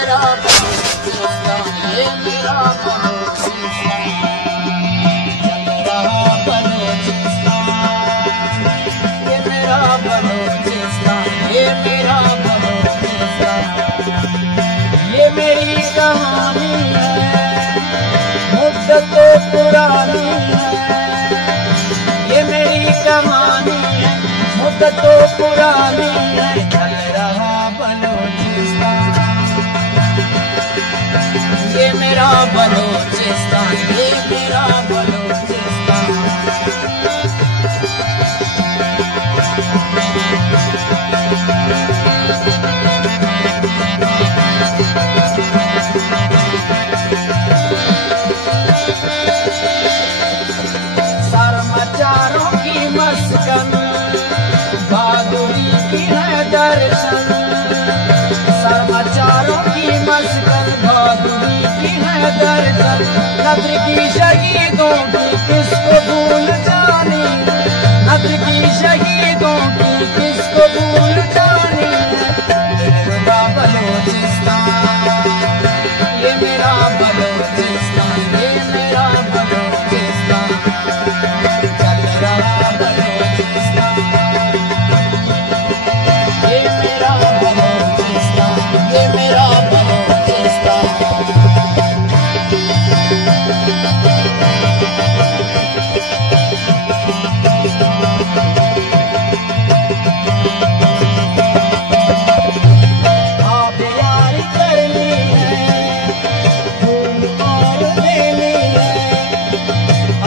मेरा बलूचिस्तान, ये मेरा बलूचिस्तान। चल रहा बलूचिस्तान, ये मेरा बलूचिस्तान, ये मेरा बलूचिस्तान। ये मेरी कहानी है, मुद्दतों पुरानी है। ये मेरी कहानी है, मुद्दतों पुरानी है। चल रहा बलूचिस्तान, ये मेरा बलूचिस्तान, ये मेरा बलूचिस्तान। समाचारों की मस्कन, बहादुरी की है दर्शन। समाचारों की मस्कन, बहादुरी की है दर्शन। नद्र की शहीदों की किसको भूल जानी, नद्र की शहीदों की किसको भूल जानी है। दिलरुबा बलूचिस्तान, ये मेरा बलूचिस्तान, ये मेरा बलूचिस्तान। चल रहा बलूचिस्तान, ये मेरा बलूचिस्तान, ये मेरा बलूचिस्तान। आप यारी करनी है, खून और देनी है।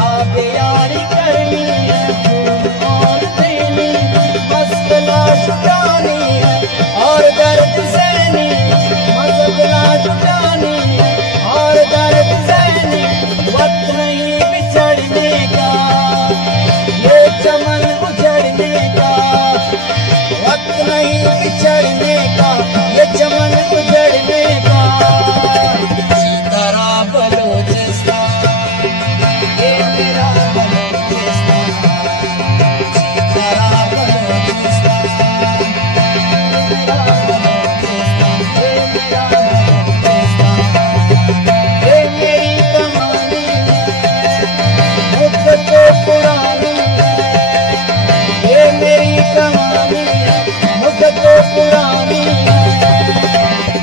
आप यारी करनी है, खून और देनी। बस तलाश उठानी है और दर्द सहनी, बस तलाश उठानी है और दर्द सहनी। वक्त नहीं बिछड़ने का, ये चमन उजड़ने का। वक्त नहीं बिछड़ने का, ये चमन उजड़ने का। जीता रहा बलूचिस्तान, ये मेरा बलूचिस्तान। जीता रहा बलूचिस्तान, ये मेरा बलूचिस्तान, ये मेरा बलूचिस्तान। ये मेरी कहानी है, मुद्दतों पुरानी है। ये मेरी कहानी है, मुद्दतों पुरानी है।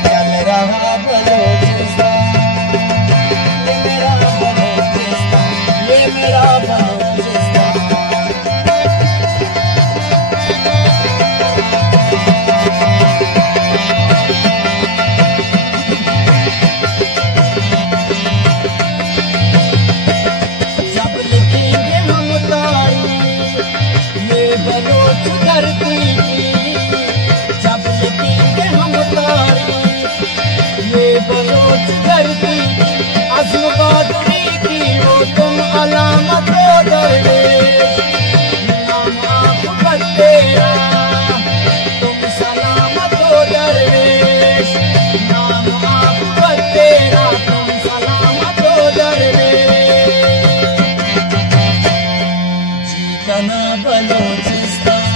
चल रहा बलूचिस्तान, ये मेरा बलूचिस्तान, ये मेरा बलूचिस्तान। जब लिखेंगे हम तारीख ये बलूच धरती की, जब लिखेंगे हम तारीख ये बलूच धरती की। अज़्म बहादुरी की वो तुम अलामत हो दरवेश। नाम आक़िबत तेरा तुम सलामत हो दरवेश। नाम आक़िबत तेरा तुम सलामत हो दरवेश। जीतना बलूचिस्तान,